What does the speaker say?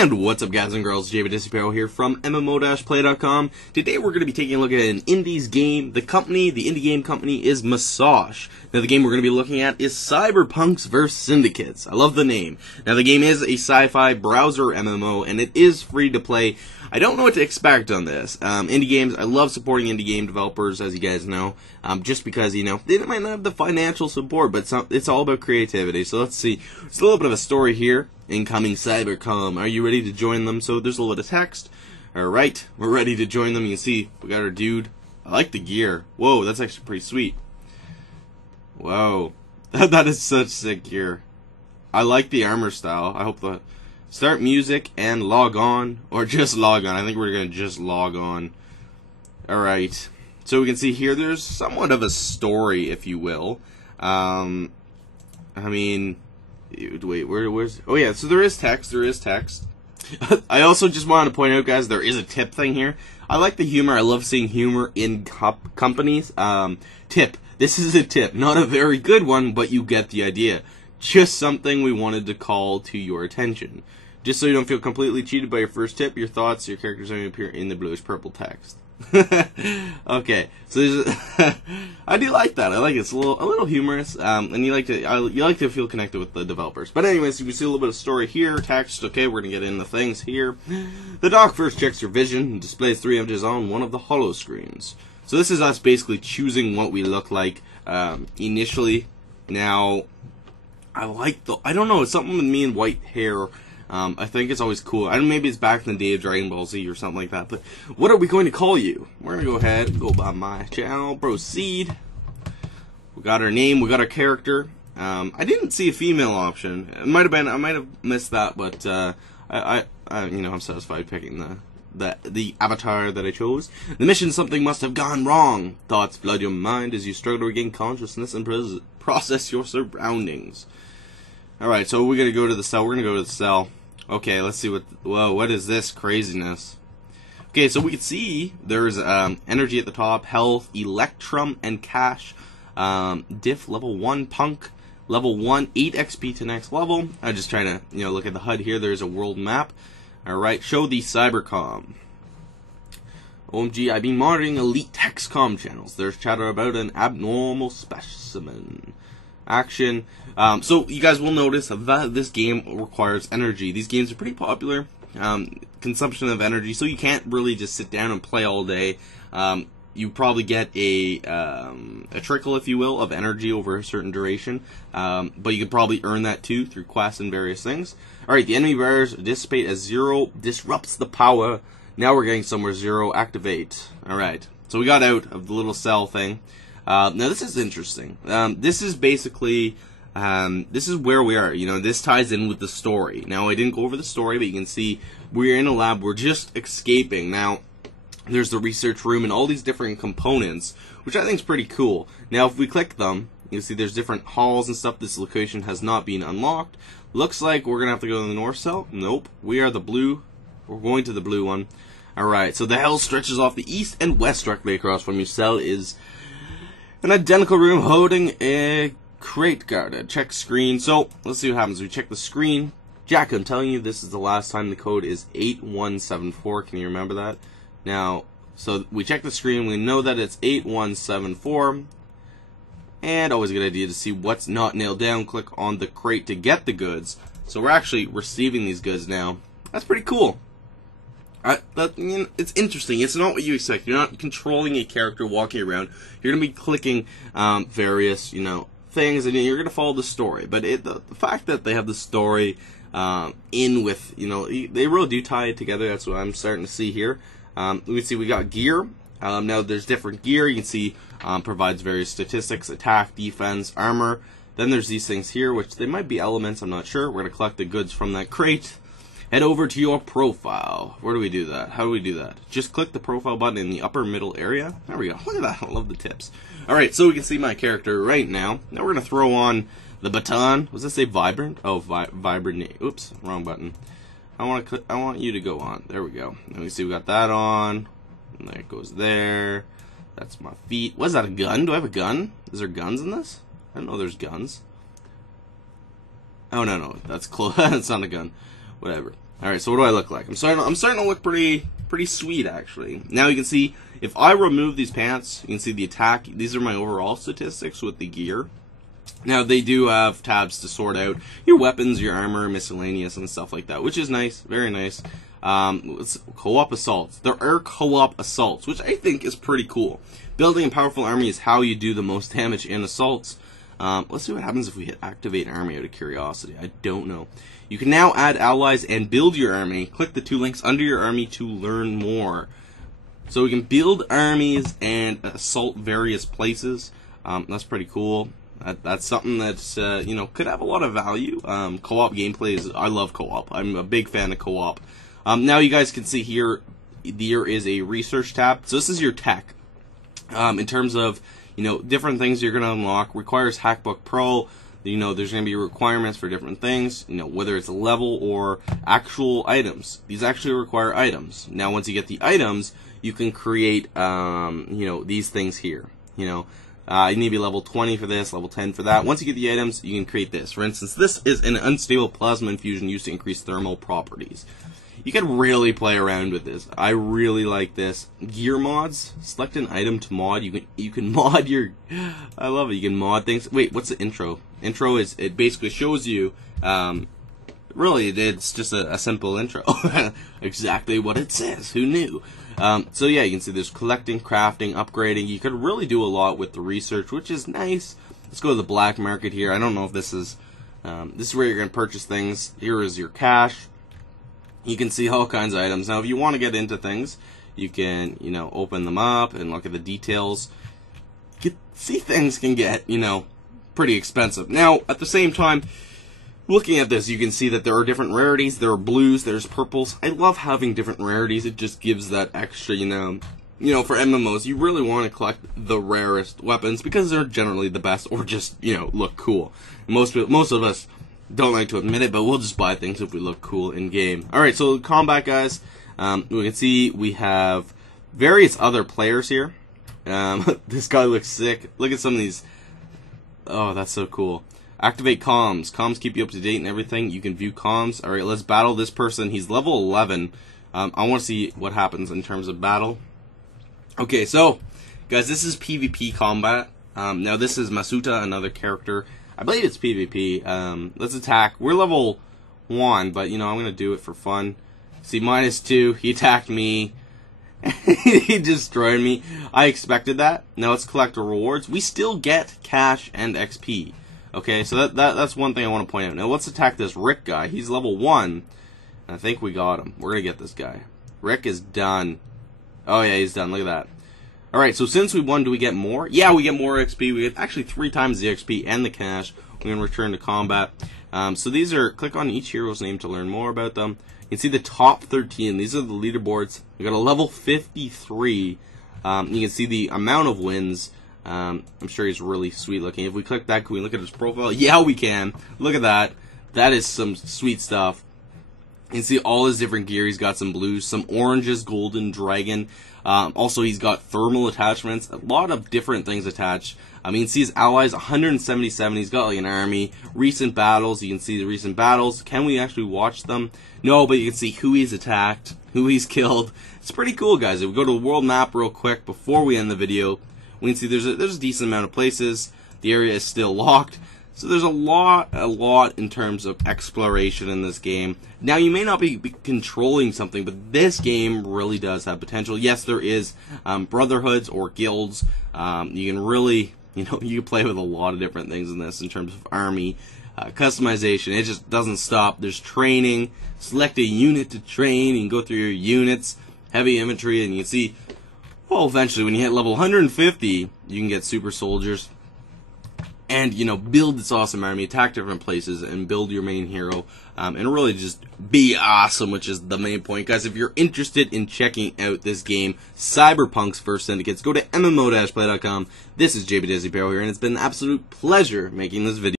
And what's up, guys and girls? JBDisapparel here from MMO-play.com. Today we're going to be taking a look at an indies game. The indie game company is Massage. Now the game we're going to be looking at is Cyberpunks vs. Syndicates. I love the name. Now the game is a sci-fi browser MMO, and it is free to play. I don't know what to expect on this. Indie games, I love supporting indie game developers, as you guys know, just because, you know, they might not have the financial support, but it's all about creativity. So let's see. It's a little bit of a story here. Incoming Cybercom. Are you ready to join them? So there's a little bit of text. Alright, we're ready to join them. You can see, we got our dude. I like the gear. Whoa, that's actually pretty sweet. Whoa. That is such sick gear. I like the armor style. I hope the... Start music and log on. Or just log on. I think we're going to just log on. Alright. So we can see here there's somewhat of a story, if you will. I mean... Wait, where's... Oh yeah, so there is text, I also just wanted to point out, guys, there is a tip thing here. I like the humor, I love seeing humor in companies. Tip, this is a tip, not a very good one, but you get the idea. Just something we wanted to call to your attention. Just so you don't feel completely cheated by your first tip, your thoughts, your characters only appear in the bluish purple text. Okay, so there's I do like that. I like it. It's a little humorous, and you like to feel connected with the developers. But anyways, you can see a little bit of story here, text. Okay, we're gonna get into things here. The dock first checks your vision and displays 3 images on one of the holo screens. So this is us basically choosing what we look like initially. Now, I don't know, it's something with me and white hair. I think it's always cool. I don't know, maybe it's back in the day of Dragon Ball Z or something like that. But what are we going to call you? We're going to go ahead and go by my channel. Proceed. We got our name. We got our character. I didn't see a female option. It might have been. I might have missed that. But I'm satisfied picking the avatar that I chose. The mission: something must have gone wrong. Thoughts flood your mind as you struggle to regain consciousness and process your surroundings. All right, so we're gonna go to the cell. We're gonna go to the cell. Okay, let's see what... Whoa, what is this craziness? Okay, so we can see there's energy at the top, health, electrum, and cash. Diff, level 1, punk, level 1, 8 XP to next level. I'm just trying to, look at the HUD here. There's a world map. Alright, show the Cybercom. OMG, I've been monitoring elite Hexcom channels. There's chatter about an abnormal specimen. Action. So you guys will notice that this game requires energy. These games are pretty popular. Consumption of energy, so you can't really just sit down and play all day. You probably get a trickle, if you will, of energy over a certain duration. But you could probably earn that too through quests and various things. Alright, the enemy barriers dissipate as 0 disrupts the power. Now we're getting somewhere. 0 activate. Alright, so we got out of the little cell thing. Now this is interesting. This is basically, this is where we are. This ties in with the story. Now I didn't go over the story, but you can see we're in a lab. We're just escaping. Now there's the research room and all these different components, which I think is pretty cool. Now if we click them, you'll see there's different halls and stuff. This location has not been unlocked. Looks like we're gonna have to go to the north cell. Nope, we are the blue. We're going to the blue one. Alright, so the hell stretches off the east and west directly across from your cell is an identical room holding a crate guarded. Check screen. So, let's see what happens. We check the screen. Jack, I'm telling you, this is the last time the code is 8174. Can you remember that? Now, so we check the screen. We know that it's 8174. And always a good idea to see what's not nailed down. Click on the crate to get the goods. So we're actually receiving these goods now. That's pretty cool. It's interesting. It's not what you expect. You're not controlling a character walking around. You're going to be clicking various, things, and you're going to follow the story. But the fact that they have the story in with, they really do tie it together. That's what I'm starting to see here. Let me see. We got gear. Now there's different gear. You can see provides various statistics: attack, defense, armor. Then there's these things here, which they might be elements. I'm not sure. We're going to collect the goods from that crate. Head over to your profile. Where do we do that? How do we do that? Just click the profile button in the upper middle area. There we go. Look at that. I love the tips. Alright, so we can see my character right now. Now we're going to throw on the baton. Was this say vibrant? Oh, vibrant. Oops, wrong button. I want you to go on. There we go. Now we see we got that on. And there it goes there. That's my feet. What is that, a gun? Do I have a gun? Is there guns in this? I don't know there's guns. Oh, no, that's close. That's not a gun. Whatever. Alright, so what do I look like? I'm starting to look pretty sweet, actually. Now you can see, if I remove these pants, you can see the attack. These are my overall statistics with the gear. Now, they do have tabs to sort out your weapons, your armor, miscellaneous, and stuff like that, which is nice, very nice. Co-op assaults. There are co-op assaults, which I think is pretty cool. Building a powerful army is how you do the most damage in assaults. Let's see what happens if we hit activate army out of curiosity. I don't know. You can now add allies and build your army. Click the 2 links under your army to learn more. So we can build armies and assault various places. That's pretty cool. That's something that's, you know, could have a lot of value. Co-op gameplay is, I love co-op. I'm a big fan of co-op. Now you guys can see here, there is a research tab. So this is your tech. In terms of, you know, different things you're going to unlock. Requires Hackbook Pro. You know, there's going to be requirements for different things. You know, whether it's a level or actual items. These actually require items. Now once you get the items, you can create, you know, these things here. You know, you need to be level 20 for this, level 10 for that. Once you get the items, you can create this. For instance, this is an unstable plasma infusion used to increase thermal properties. You can really play around with this. I really like this. Gear mods. Select an item to mod. You can mod your. I love it. You can mod things. Wait, what's the intro? Intro is, it basically shows you. Really, it's just a simple intro. Exactly what it says. Who knew? So yeah, you can see there's collecting, crafting, upgrading. You could really do a lot with the research, which is nice. Let's go to the black market here. I don't know if this is where you're going to purchase things. Here is your cash. You can see all kinds of items. Now, if you want to get into things, you can, you know, open them up and look at the details. See, things can get, you know, pretty expensive. Now, at the same time, looking at this, you can see that there are different rarities. There are blues, there's purples. I love having different rarities. It just gives that extra, you know, for MMOs, you really want to collect the rarest weapons because they're generally the best, or just, you know, look cool. Most of us don't like to admit it, but we'll just buy things if we look cool in game. Alright, so combat, guys. We can see we have various other players here. This guy looks sick. Look at some of these. Oh, that's so cool. Activate comms. Comms keep you up to date and everything. You can view comms. Alright, let's battle this person. He's level 11. I want to see what happens in terms of battle. Okay, so, guys, this is PvP combat. Now, this is Masuta, another character. I believe it's PvP. Let's attack. We're level 1, but, you know, I'm going to do it for fun. See, -2. He attacked me. He destroyed me. I expected that. Now let's collect the rewards. We still get cash and XP. Okay, so that's one thing I want to point out. Now let's attack this Rick guy. He's level 1. I think we got him. We're going to get this guy. Rick is done. Oh, yeah, he's done. Look at that. Alright, so since we won, do we get more? Yeah, we get more XP. We get actually 3 times the XP and the cash. We're going to return to combat. So these are, click on each hero's name to learn more about them. You can see the top 13. These are the leaderboards. We got a level 53. You can see the amount of wins. I'm sure he's really sweet looking. If we click that, can we look at his profile? Yeah, we can. Look at that. That is some sweet stuff. You can see all his different gear. He's got some blues, some oranges, golden, dragon. Also, he's got thermal attachments. A lot of different things attached. I mean, you can see his allies, 177. He's got like an army. Recent battles. You can see the recent battles. Can we actually watch them? No, but you can see who he's attacked, who he's killed. It's pretty cool, guys. If we go to the world map real quick before we end the video, we can see there's a decent amount of places. The area is still locked. So there's a lot in terms of exploration in this game. Now, you may not be controlling something, but this game really does have potential. Yes, there is brotherhoods or guilds. You can really, you can play with a lot of different things in this in terms of army customization. It just doesn't stop. There's training. Select a unit to train. You can go through your units, heavy infantry, and you can see, well, eventually when you hit level 150, you can get super soldiers. And, build this awesome army, attack different places, and build your main hero, and really just be awesome, which is the main point. Guys, if you're interested in checking out this game, Cyberpunks vs. Syndicates, go to MMO-play.com. This is JB here, and it's been an absolute pleasure making this video.